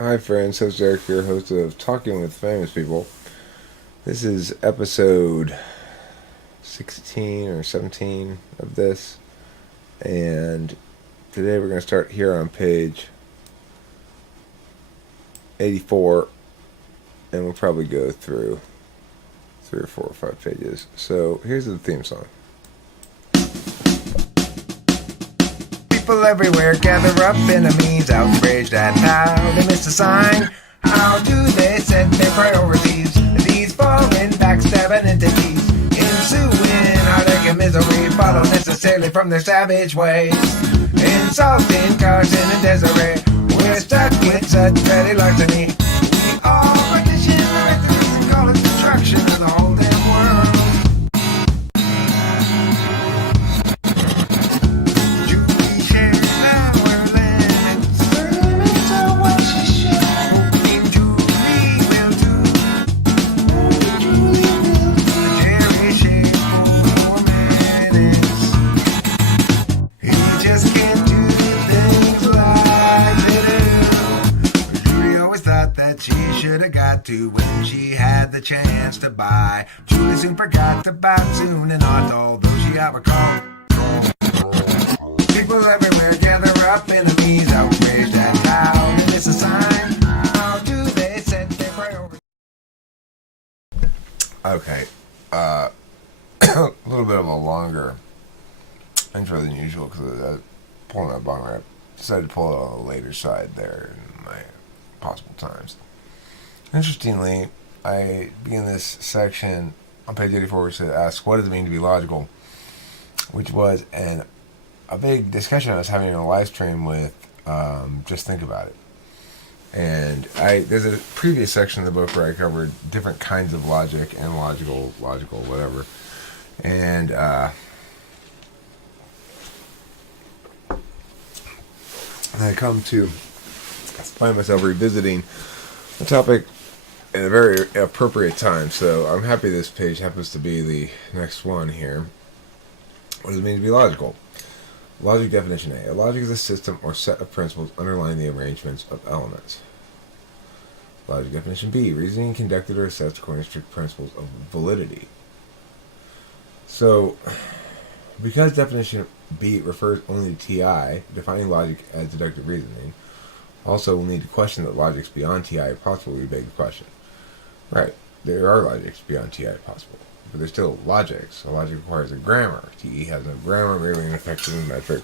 Hi friends, host Eric here, host of Talking with Famous People. This is episode 16 or 17 of this, and today we're going to start here on page 84, and we'll probably go through 3 or 4 or 5 pages. So here's the theme song. People everywhere gather up, enemies outraged at how they miss a sign. How do they set their priorities? These foreign backstabbing entities ensuing heartache and misery follow necessarily from their savage ways. Insulting Carson and Desiree, we're stuck with such petty larceny. We all partition the victories and call it destruction of the whole damn world. To when she had the chance to buy. Julie soon forgot about soon and not although she outrecalled. People everywhere gather up, enemies outraged at how they miss a sign. How do they set their priorities? Okay, a little bit of a longer intro than usual because I pulling that bong right. Decided to pull it on the later side there in my possible times. Interestingly, I begin this section on page 84 which asks, what does it mean to be logical? Which was a big discussion I was having in a live stream with Just Think About It. And there's a previous section of the book where I covered different kinds of logic and logical, whatever. And I come to find myself revisiting the topic in a very appropriate time, so I'm happy this page happens to be the next one here. What does it mean to be logical? Logic definition A. Logic is a system or set of principles underlying the arrangements of elements. Logic definition B. Reasoning conducted or assessed according to strict principles of validity. So, because definition B refers only to TI, defining logic as deductive reasoning, also we'll need to question that logics beyond TI are possible. We beg the question. Right, there are logics beyond TI possible, but there's still logics. A logic requires a grammar. TE has no grammar, merely an effective metric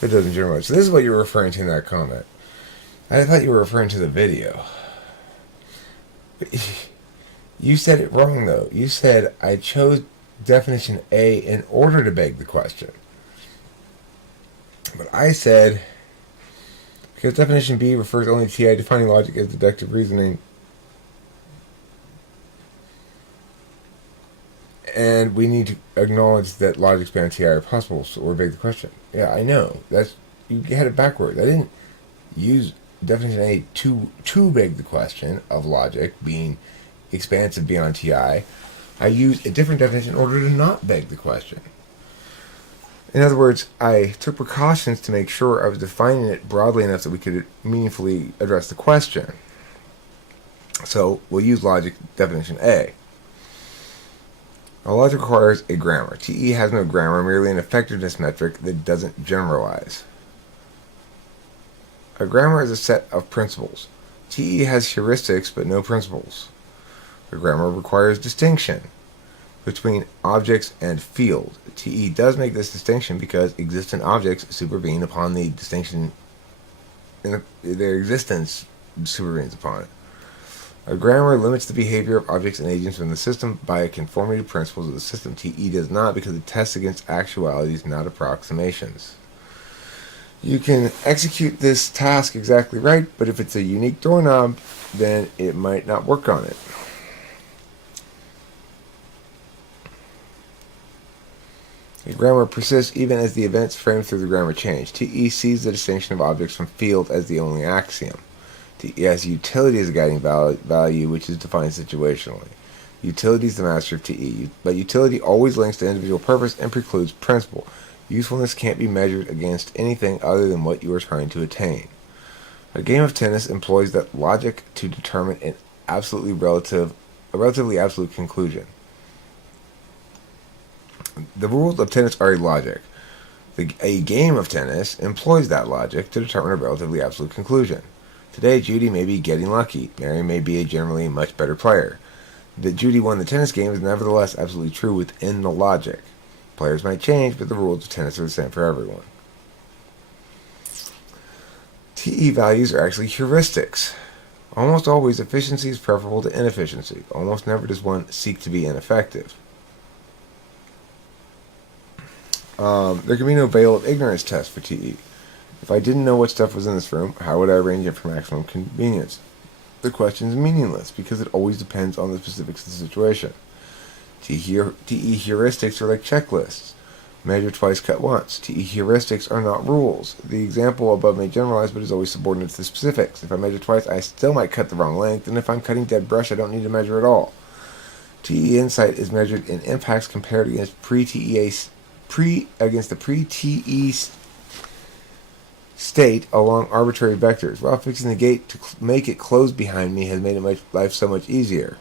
that doesn't generalize. So this is what you're referring to in that comment. I thought you were referring to the video. You said it wrong, though. You said I chose definition A in order to beg the question. But I said, because definition B refers only to TI, defining logic as deductive reasoning, and we need to acknowledge that logics beyond TI are possible, or beg the question. Yeah, I know. You had it backwards. I didn't use definition A to beg the question of logic being expansive beyond TI. I used a different definition in order to not beg the question. In other words, I took precautions to make sure I was defining it broadly enough that we could meaningfully address the question. So we'll use logic definition A. A logic requires a grammar. TE has no grammar, merely an effectiveness metric that doesn't generalize. A grammar is a set of principles. TE has heuristics but no principles. A grammar requires distinction between objects and field. TE does make this distinction because existent objects supervene upon the distinction, their existence supervenes upon it. A grammar limits the behavior of objects and agents within the system by a conformity to principles of the system. TE does not because it tests against actualities, not approximations. You can execute this task exactly right, but if it's a unique doorknob, then it might not work on it. A grammar persists even as the events framed through the grammar change. TE sees the distinction of objects from field as the only axiom. TE has utility as a guiding value, which is defined situationally. Utility is the master of TE, but utility always links to individual purpose and precludes principle. Usefulness can't be measured against anything other than what you are trying to attain. A game of tennis employs that logic to determine a relatively absolute conclusion. The rules of tennis are a logic. A game of tennis employs that logic to determine a relatively absolute conclusion. Today, Judy may be getting lucky. Mary may be a generally much better player. That Judy won the tennis game is nevertheless absolutely true within the logic. Players might change, but the rules of tennis are the same for everyone. TE values are actually heuristics. Almost always, efficiency is preferable to inefficiency. Almost never does one seek to be ineffective. There can be no veil of ignorance test for TE. If I didn't know what stuff was in this room, how would I arrange it for maximum convenience? The question is meaningless because it always depends on the specifics of the situation. TE heuristics are like checklists. Measure twice, cut once. TE heuristics are not rules. The example above may generalize, but is always subordinate to the specifics. If I measure twice, I still might cut the wrong length, and if I'm cutting dead brush, I don't need to measure at all. TE insight is measured in impacts compared against the pre-TE state along arbitrary vectors. While fixing the gate to make it close behind me has made life so much easier.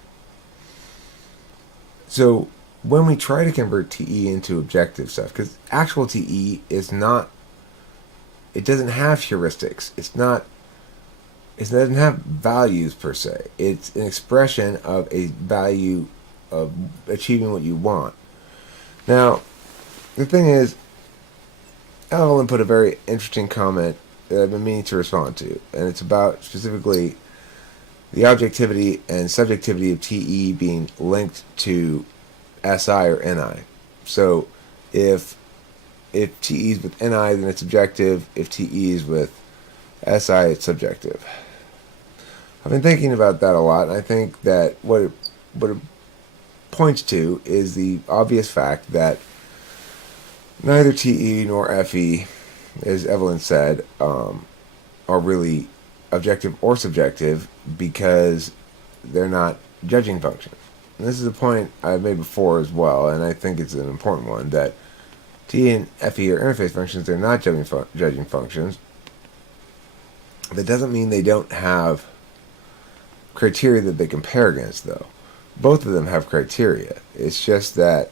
So when we try to convert TE into objective stuff, because actual TE is not, it doesn't have heuristics. It doesn't have values per se. It's an expression of a value of achieving what you want. Now, the thing is, Evelyn put a very interesting comment that I've been meaning to respond to, and it's about specifically the objectivity and subjectivity of TE being linked to SI or NI. So if TE is with NI, then it's objective. If TE is with SI, it's subjective. I've been thinking about that a lot, and I think that what it points to is the obvious fact that neither TE nor FE, as Evelyn said, are really objective or subjective because they're not judging functions. And this is a point I've made before as well, and I think it's an important one, that TE and FE are interface functions. They're not judging functions. That doesn't mean they don't have criteria that they compare against, though. Both of them have criteria. It's just that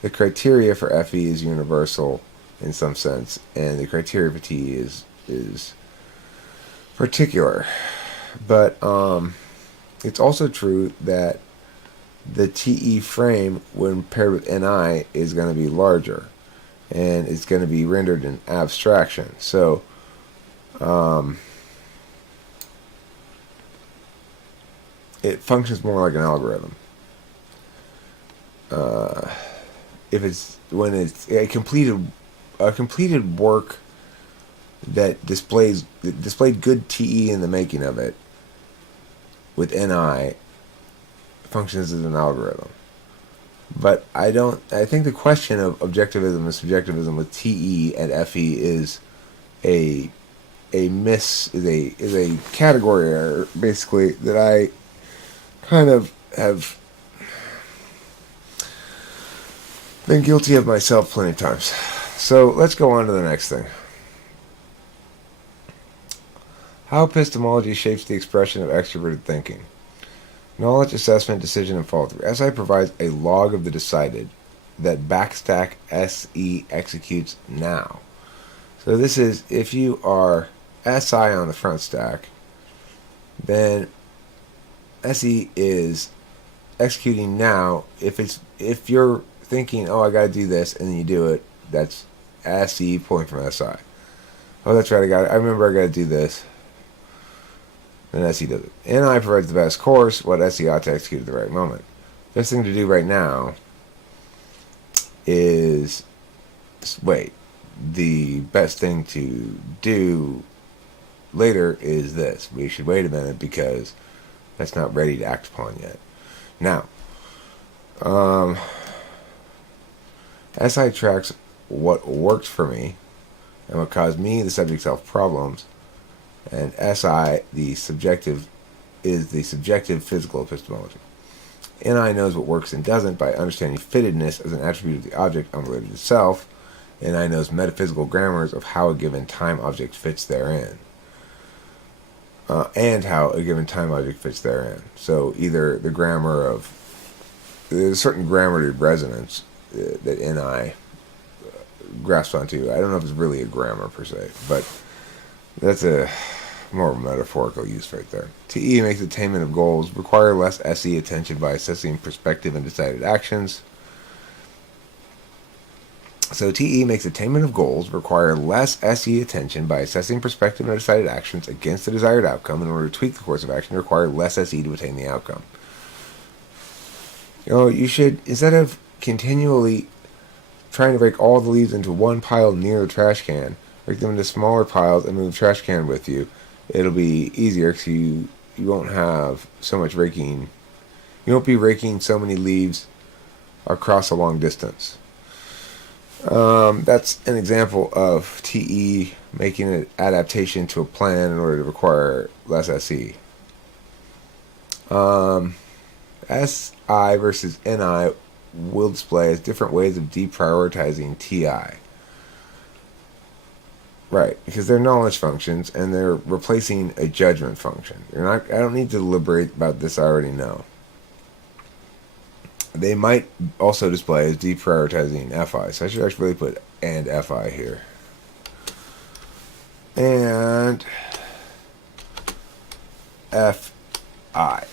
the criteria for FE is universal in some sense, and the criteria for TE is particular. But it's also true that the TE frame, when paired with NI, is going to be larger, and it's going to be rendered in abstraction. So it functions more like an algorithm. If it's when it's a completed work that displayed good TE in the making of it with NI functions as an algorithm. But I think the question of objectivism and subjectivism with TE and FE is a category error, basically, that I kind of have been guilty of myself plenty of times. So let's go on to the next thing. How epistemology shapes the expression of extroverted thinking. Knowledge, assessment, decision, and follow-through. SI provides a log of the decided that backstack SE executes now. So this is, if you are SI on the front stack, then SE is executing now. If you're thinking, oh, I gotta do this, and then you do it, that's SE pulling from SI. Oh, that's right, I remember I gotta do this. Then SE does it. NI provides the best course, what SE ought to execute at the right moment. Best thing to do right now is wait. The best thing to do later is this. We should wait a minute because that's not ready to act upon yet. Now, SI tracks what worked for me and what caused me, the subject self, problems, and SI, the subjective physical epistemology. NI knows what works and doesn't by understanding fittedness as an attribute of the object unrelated to self. NI knows metaphysical grammars of how a given time object fits therein. and how a given time object fits therein. So either the grammar of there's a certain grammar to resonance that NI grasps onto. I don't know if it's really a grammar per se, but that's a more metaphorical use right there. TE makes attainment of goals require less SE attention by assessing perspective and decided actions. So TE makes attainment of goals require less SE attention by assessing perspective and decided actions against the desired outcome in order to tweak the course of action require less SE to attain the outcome. You should, instead of continually trying to break all the leaves into one pile near the trash can, break them into smaller piles and move the trash can with you. It'll be easier because you won't have so much raking. You won't be raking so many leaves across a long distance. That's an example of TE making an adaptation to a plan in order to require less SE. SI versus NI will display as different ways of deprioritizing TI. Right, because they're knowledge functions and they're replacing a judgment function. I don't need to deliberate about this, I already know. They might also display as deprioritizing FI, so I should actually put and FI here. And FI.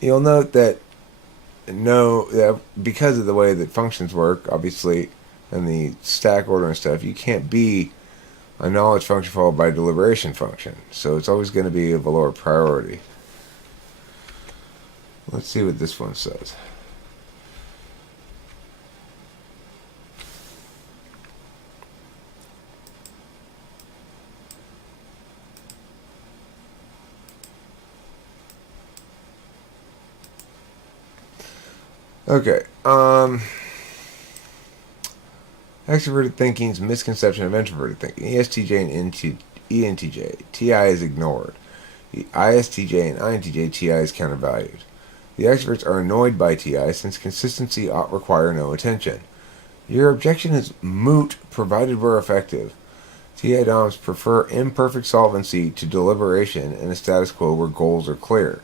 You'll note that because of the way that functions work, obviously, and the stack order and stuff, you can't be a knowledge function followed by a deliberation function. So it's always going to be of a lower priority. Let's see what this one says. Okay. Extroverted thinking's misconception of introverted thinking. ESTJ and ENTJ. TI is ignored. The ISTJ and INTJ, TI is countervalued. The extroverts are annoyed by TI since consistency ought require no attention. Your objection is moot provided we're effective. TI DOMs prefer imperfect solvency to deliberation and a status quo where goals are clear.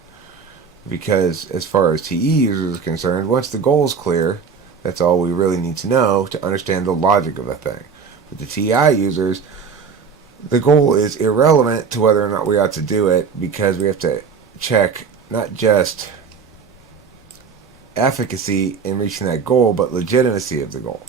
Because as far as TE users are concerned, once the goal is clear, that's all we really need to know to understand the logic of a thing. But the TI users, the goal is irrelevant to whether or not we ought to do it because we have to check not just efficacy in reaching that goal, but legitimacy of the goal.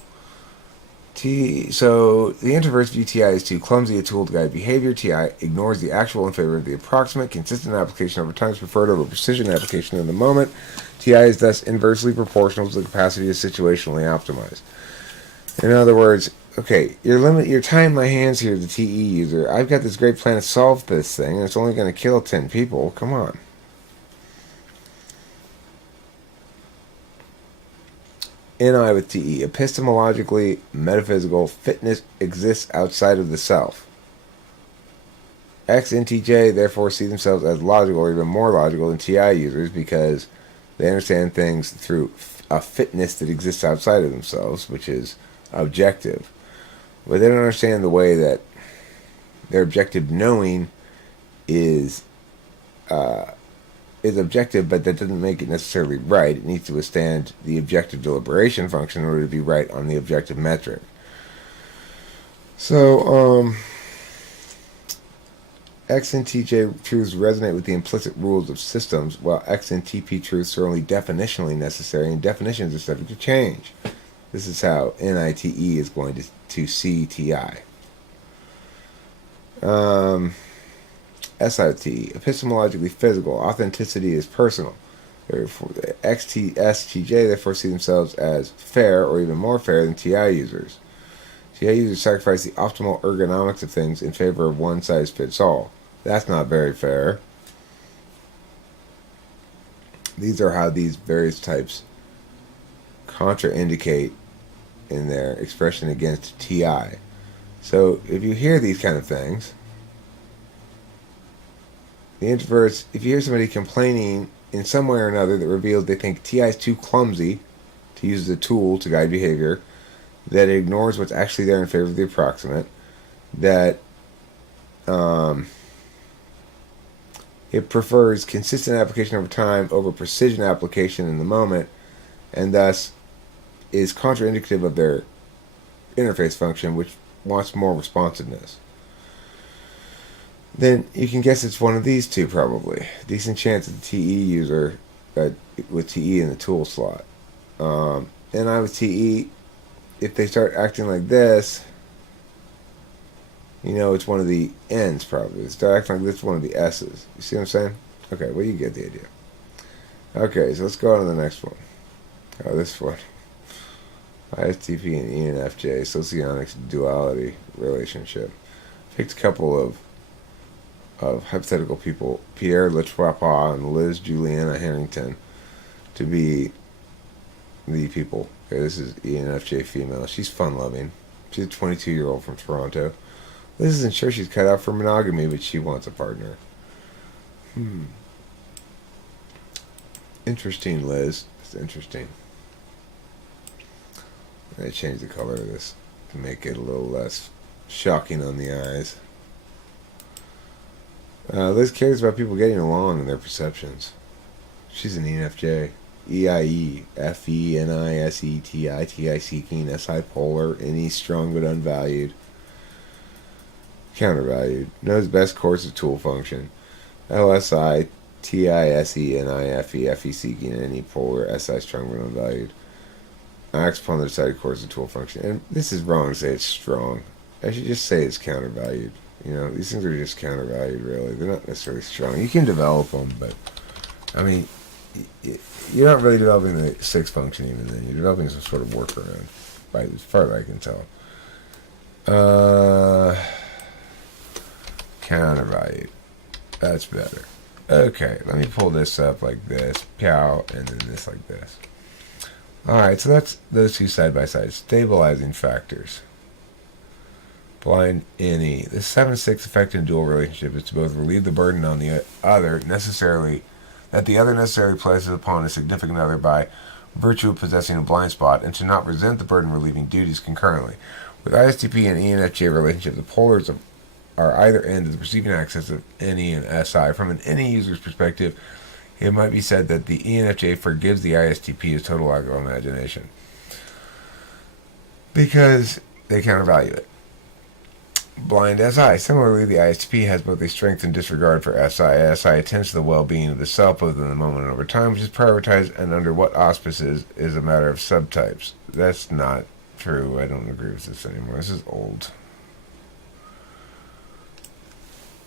So the introverts view TI as too clumsy a tool to guide behavior. TI ignores the actual in favor of the approximate. Consistent application over time is preferred over precision application in the moment. TI is thus inversely proportional to the capacity to situationally optimize. In other words, okay, you're tying my hands here, the TE user. I've got this great plan to solve this thing, and it's only going to kill 10 people. Come on. NI with TE. Epistemologically, metaphysical, fitness exists outside of the self. X and TJ therefore see themselves as logical or even more logical than TI users because they understand things through a fitness that exists outside of themselves, which is objective. But they don't understand the way that their objective knowing is objective, but that doesn't make it necessarily right. It needs to withstand the objective deliberation function in order to be right on the objective metric. So, X and TJ truths resonate with the implicit rules of systems, while X and TP truths are only definitionally necessary, and definitions are subject to change. This is how NITE is going to see TI. SIT, epistemologically physical, authenticity is personal. Therefore, the XTSTJ therefore see themselves as fair or even more fair than TI users. TI users sacrifice the optimal ergonomics of things in favor of one size fits all. That's not very fair. These are how these various types contraindicate in their expression against TI. So if you hear these kind of things, the introverts, if you hear somebody complaining in some way or another that reveals they think TI is too clumsy to use as a tool to guide behavior, that it ignores what's actually there in favor of the approximate, that It prefers consistent application over time over precision application in the moment, and thus is contraindicative of their interface function, which wants more responsiveness. Then you can guess it's one of these two, probably. Decent chance of the TE user with TE in the tool slot. And I with TE, if they start acting like this, it's one of the N's probably. They start acting like this, it's one of the S's. You see what I'm saying? Okay, well, you get the idea. Okay, so let's go on to the next one. Oh, this one. ISTP and ENFJ, socionics duality relationship. Picked a couple of hypothetical people, Pierre Letroipot and Liz Juliana Harrington, to be the people. Okay, this is ENFJ female. She's fun-loving. She's a 22-year-old from Toronto. Liz isn't sure she's cut out for monogamy, but she wants a partner. Interesting, Liz. It's interesting. I changed the color of this to make it a little less shocking on the eyes. Liz cares about people getting along and their perceptions. She's an ENFJ. EIE, FENISE, TI seeking, SI polar, NE strong but unvalued. Countervalued. Knows best course of tool function. LSI, TISE, NIFE, FE seeking, NE polar, SI strong but unvalued. Acts upon the decided course of tool function. And this is wrong to say it's strong. I should just say it's countervalued. These things are just countervalued, really. They're not necessarily strong. You can develop them, but, I mean, you're not really developing the 6 function even then. You're developing some sort of workaround, as far as I can tell. Countervalued. That's better. Okay, let me pull this up like this. Pow, and then this like this. Alright, so that's those two side by side. Stabilizing factors. Blind NE. The 7-6 effect in dual relationship is to both relieve the burden on the other necessarily places upon a significant other by virtue of possessing a blind spot, and to not resent the burden relieving duties concurrently. With ISTP and ENFJ relationship, the polars are either end of the perceiving axis of NE and SI. From an NE user's perspective, it might be said that the ENFJ forgives the ISTP his total lack of imagination because they countervalue it. Blind SI. Similarly, the ISTP has both a strength and disregard for SI. SI attends to the well-being of the self both in the moment and over time, which is prioritized, and under what auspices is a matter of subtypes. That's not true. I don't agree with this anymore. This is old.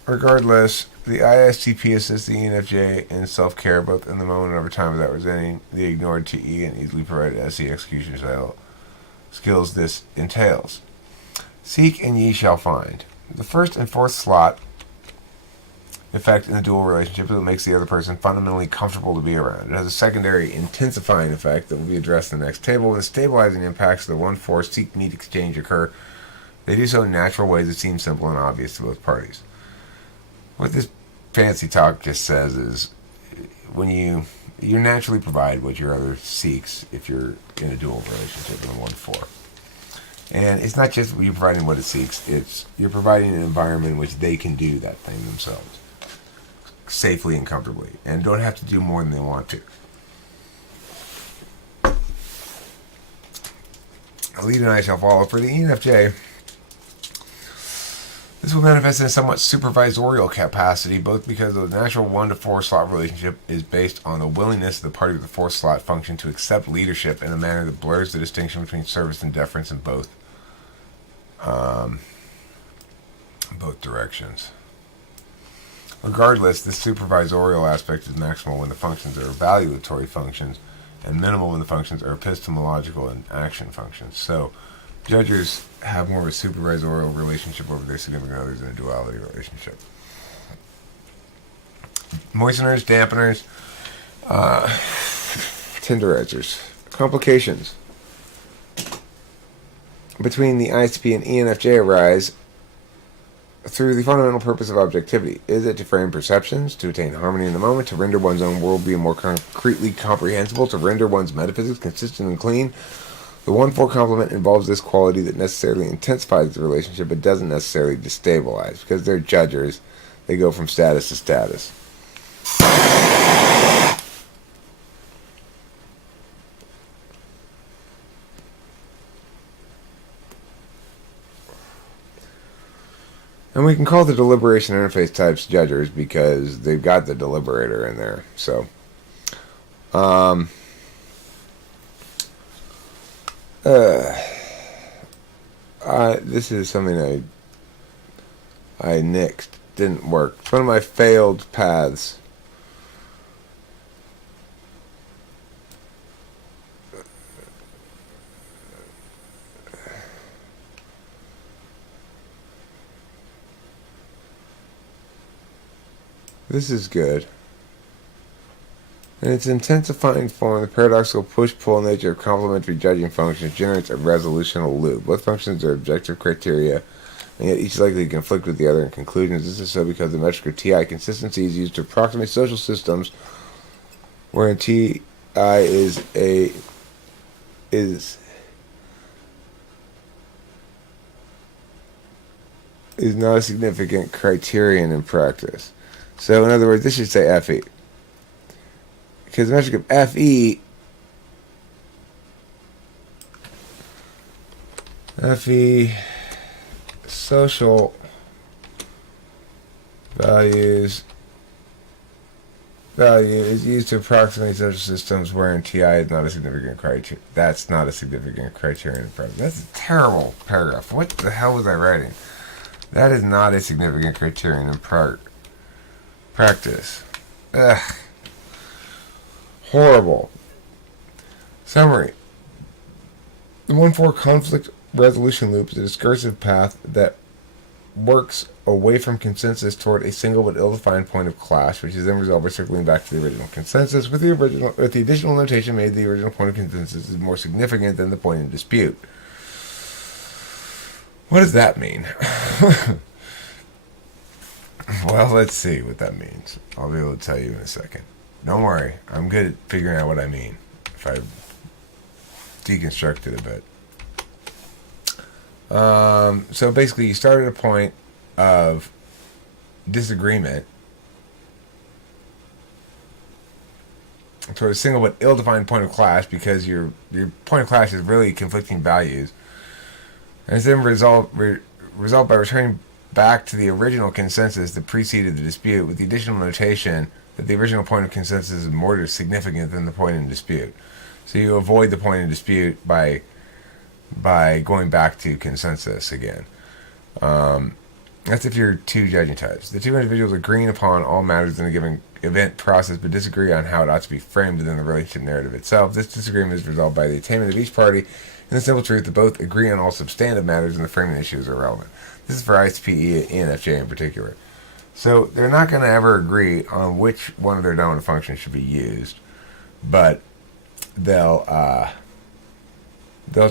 Regardless, the ISTP assists the ENFJ in self-care both in the moment and over time without resenting the ignored TE and easily provided SE execution skills this entails. Seek and ye shall find. The first and fourth slot effect in the dual relationship is what makes the other person fundamentally comfortable to be around. It has a secondary intensifying effect that will be addressed in the next table. When the stabilizing impacts of the 1-4 seek meet exchange occur, they do so in natural ways that seem simple and obvious to both parties. What this fancy talk just says is when you naturally provide what your other seeks if you're in a dual relationship in a 1-4. And it's not just you providing what it seeks, it's you're providing an environment in which they can do that thing themselves safely and comfortably and don't have to do more than they want to. A lead and I shall follow. For the ENFJ, this will manifest in a somewhat supervisorial capacity, both because the natural 1-4 slot relationship is based on the willingness of the party with the 4th slot function to accept leadership in a manner that blurs the distinction between service and deference in both directions. Regardless, this supervisorial aspect is maximal when the functions are evaluatory functions and minimal when the functions are epistemological and action functions. So, judges have more of a supervisorial relationship over their significant others than a duality relationship. Moisteners, dampeners, tenderizers. Complications between the ISTP and ENFJ arise through the fundamental purpose of objectivity. Is it to frame perceptions, to attain harmony in the moment, to render one's own world be more concretely comprehensible, to render one's metaphysics consistent and clean, The 1-4 complement involves this quality that necessarily intensifies the relationship but doesn't necessarily destabilize. Because they're judgers, they go from status to status. And we can call the deliberation interface types judgers because they've got the deliberator in there. So, this is something I nixed. Didn't work. It's one of my failed paths. This is good. In its intensifying form, the paradoxical push-pull nature of complementary judging functions generates a resolutional loop. Both functions are objective criteria, and yet each is likely to conflict with the other in conclusions. This is so because the metric of TI consistency is used to approximate social systems, wherein TI is not a significant criterion in practice. So, in other words, this should say FE. Because the metric of FE social value is used to approximate social systems wherein TI is not a significant criterion. That's not a significant criterion in practice. That's a terrible paragraph. What the hell was I writing? That is not a significant criterion in practice. Ugh. Horrible. Summary. The 1-4 conflict resolution loop is a discursive path that works away from consensus toward a single but ill-defined point of clash, which is then resolved by circling back to the original consensus. With the additional notation made, the original point of consensus is more significant than the point in dispute. What does that mean? Well, let's see what that means. I'll be able to tell you in a second. Don't worry, I'm good at figuring out what I mean if I deconstruct it a bit. So basically, you start at a point of disagreement toward a single but ill-defined point of clash because your point of clash is really conflicting values, and it's then resolved by returning back to the original consensus that preceded the dispute, with the additional notation that the original point of consensus is more significant than the point in dispute. So you avoid the point in dispute by going back to consensus again. That's if you're two judging types. The two individuals agreeing upon all matters in a given event process but disagree on how it ought to be framed within the relationship narrative itself. This disagreement is resolved by the attainment of each party in the simple truth that both agree on all substantive matters and the framing issues are relevant. This is for ISTP-ENFJ in particular. So they're not going to ever agree on which one of their dominant functions should be used, but they'll at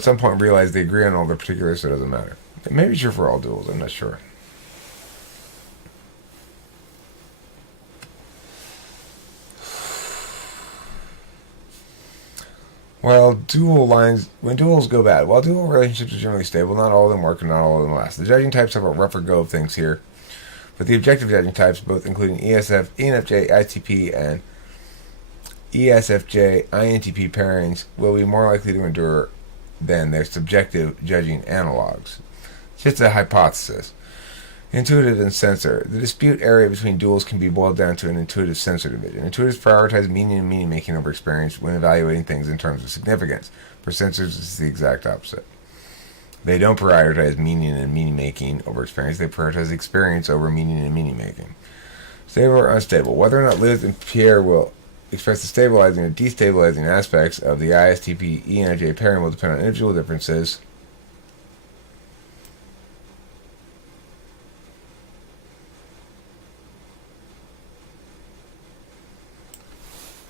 some point realize they agree on all their particulars, so it doesn't matter. It may be true for all duals, I'm not sure. When duals go bad, while dual relationships are generally stable, not all of them work and not all of them last. The judging types have a rougher go of things here, but the objective judging types, both including ENFJ, ITP, and ESFJ, INTP pairings, will be more likely to endure than their subjective judging analogs. It's just a hypothesis. Intuitive and sensor. The dispute area between duals can be boiled down to an intuitive sensor division. Intuitives prioritize meaning and meaning making over experience when evaluating things in terms of significance. For sensors, it's the exact opposite. They don't prioritize meaning and meaning making over experience. They prioritize experience over meaning and meaning making. Stable or unstable. Whether or not Liz and Pierre will express the stabilizing or destabilizing aspects of the ISTP-ENFJ pairing will depend on individual differences.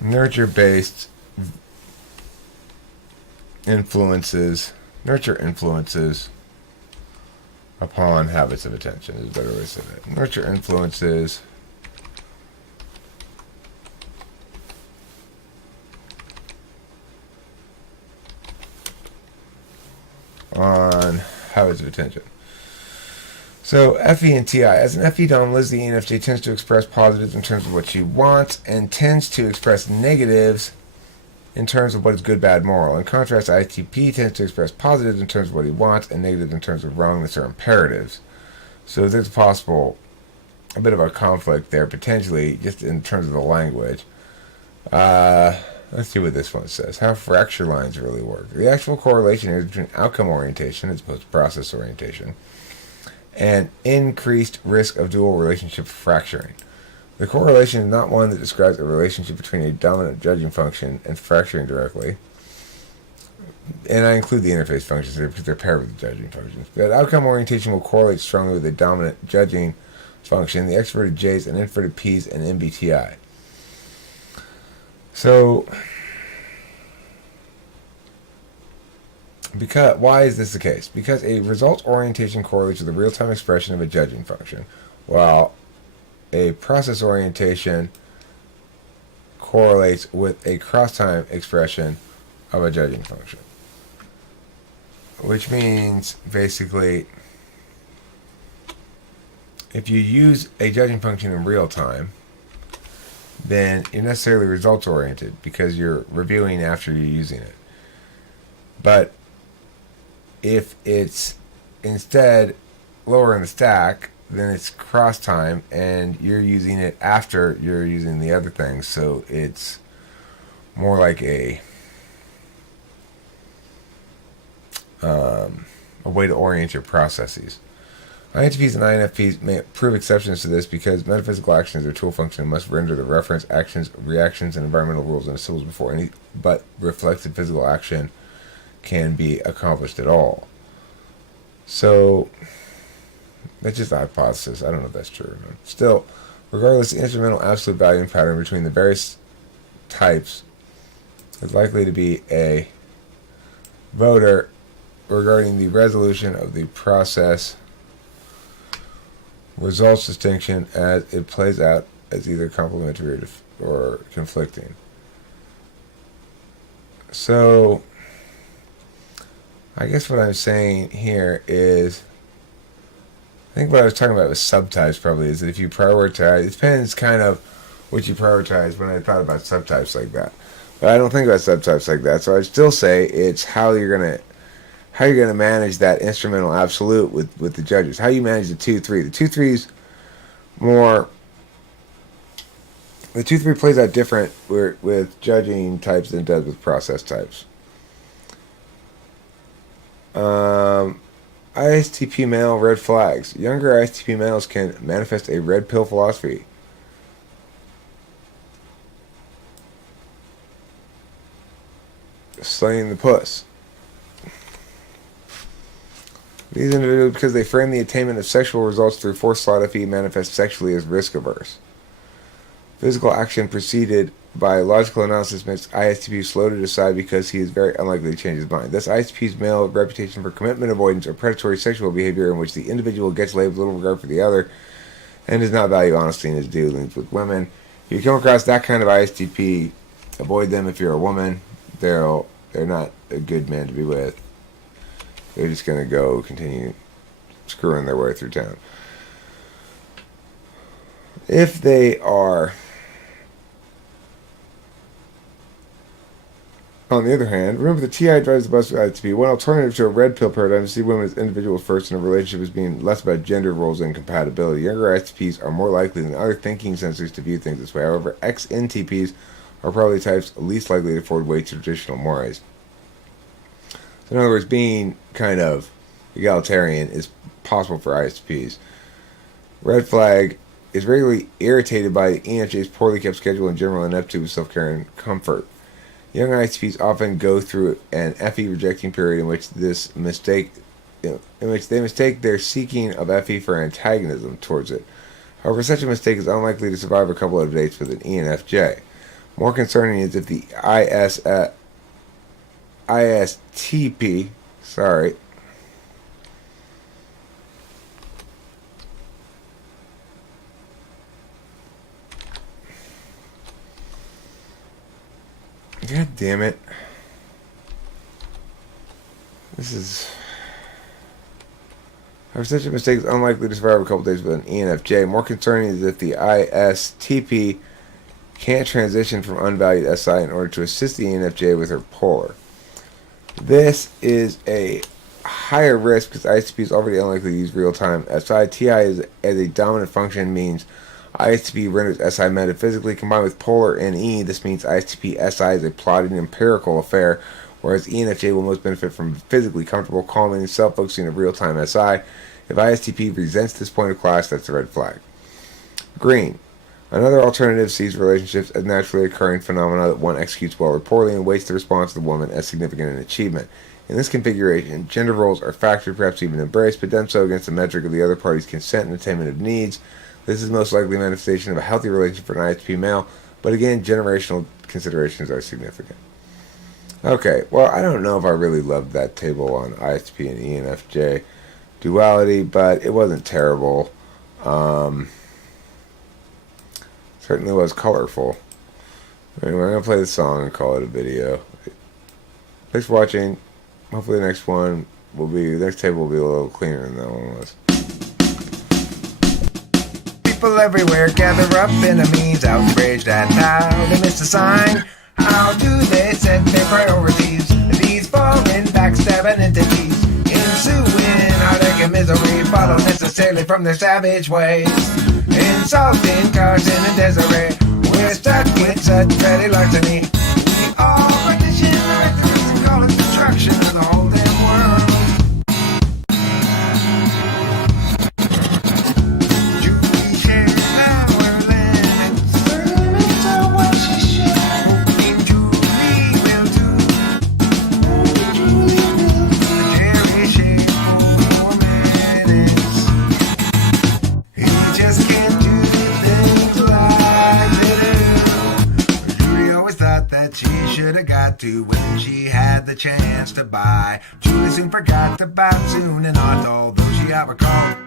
Nurture influences upon habits of attention is a better way to say that. Nurture influences on habits of attention. So FE and TI. As an FE dom, Liz the ENFJ tends to express positives in terms of what she wants and tends to express negatives in terms of what is good, bad, moral. In contrast, ISTP tends to express positives in terms of what he wants and negatives in terms of wrongness or imperatives. So there's possible a bit of a conflict there potentially just in terms of the language. Let's see what this one says. How fracture lines really work. The actual correlation is between outcome orientation as opposed to process orientation and increased risk of dual relationship fracturing. The correlation is not one that describes a relationship between a dominant judging function and fracturing directly. And I include the interface functions here because they're paired with the judging functions. But outcome orientation will correlate strongly with a dominant judging function, the extroverted J's and introverted P's and MBTI. So, why is this the case? Because a results orientation correlates with the real-time expression of a judging function, while a process orientation correlates with a cross-time expression of a judging function. Which means, basically, if you use a judging function in real time, then you're necessarily results oriented because you're reviewing after you're using it. But if it's instead lower in the stack, then it's cross time and you're using it after you're using the other things. So it's more like a way to orient your processes. INTPs and INFPs may prove exceptions to this because metaphysical action is their tool function and must render the reference, actions, reactions, and environmental rules and symbols before any but reflexive physical action can be accomplished at all. So that's just a hypothesis. I don't know if that's true or not. Still, regardless, the instrumental absolute value pattern between the various types is likely to be a voter regarding the resolution of the process results distinction as it plays out as either complementary or conflicting. So, I guess what I'm saying here is, I think what I was talking about with subtypes probably is that if you prioritize, it depends kind of what you prioritize when I thought about subtypes like that. But I don't think about subtypes like that, so I'd still say it's how you're gonna manage that instrumental absolute with the judges. How you manage the 2-3. The 2-3's more. The 2-3 plays out different with judging types than it does with process types. ISTP male red flags. Younger ISTP males can manifest a red pill philosophy. Slaying the puss. These individuals, because they frame the attainment of sexual results through forced slot FE, manifest sexually as risk averse. Physical action preceded by logical analysis makes ISTP slow to decide because he is very unlikely to change his mind. Thus, ISTP's male reputation for commitment avoidance or predatory sexual behavior in which the individual gets laid with little regard for the other and does not value honesty in his dealings with women. If you come across that kind of ISTP, avoid them. If you're a woman, they're not a good man to be with. They're just going to continue screwing their way through town. If they are, on the other hand, remember the TI drives the bus with ISTP. One alternative to a red pill paradigm is to see women as individuals first and a relationship as being less about gender roles and compatibility. Younger ISTPs are more likely than other thinking sensors to view things this way. However, ex-NTPs are probably types least likely to afford way to traditional mores. So in other words, being kind of egalitarian is possible for ISTPs. Red flag is regularly irritated by the ENFJ's poorly kept schedule and general ineptitude with self-care and comfort. Young ISTPs often go through an FE rejecting period in which they mistake their seeking of FE for antagonism towards it. However, such a mistake is unlikely to survive a couple of dates with an ENFJ. More concerning is if the ISTP, God damn it. This is However, such a mistake is unlikely to survive a couple days with an ENFJ. More concerning is if the ISTP can't transition from unvalued SI in order to assist the ENFJ with her polar. This is a higher risk because ISTP is already unlikely to use real-time SI. TI as a dominant function means ISTP renders SI metaphysically. Combined with polar and E, this means ISTP SI is a plotting empirical affair, whereas ENFJ will most benefit from physically comfortable, calming, and self-focusing of real-time SI. If ISTP resents this point of class, that's a red flag. Green. Another alternative sees relationships as naturally occurring phenomena that one executes well or poorly and weights the response of the woman as significant an achievement. In this configuration, gender roles are factored, perhaps even embraced, but done so against the metric of the other party's consent and attainment of needs. This is most likely a manifestation of a healthy relationship for an ISTP male, but again, generational considerations are significant. Okay, well, I don't know if I really loved that table on ISTP and ENFJ duality, but it wasn't terrible. Certainly was colorful. Anyway, I'm going to play the song and call it a video. Thanks for watching. Hopefully the next one will be, the next table will be a little cleaner than that one was. People everywhere gather up in a means, outraged at how they missed a sign. How do they set their priorities? These foreign backstabbing entities, ensuing heartache and misery, follow necessarily from their savage ways. Insulting Carson and Desiree, we're stuck with such petty larceny. We all partition our efforts and call it destruction of the whole damn world. Julie shares our limits. Her limits are what she should. Only Julie will do. Only Julie will do. Jerry shares 4 minutes. He just can't do things like they do. Julie always thought that she should have got to when she had the chance to buy. Julie soon forgot about soon and not, although she got recalled.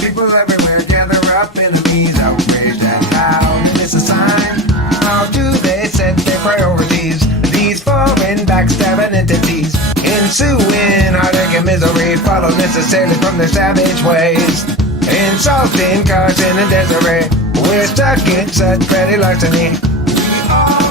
People everywhere gather up in enemies, outraged at how they miss a sign. How do they set their priorities? These foreign backstabbing entities, ensuing heartache and misery, follow necessarily from their savage ways. Insulting Carson and Desiree, we're stuck in such petty larceny. We all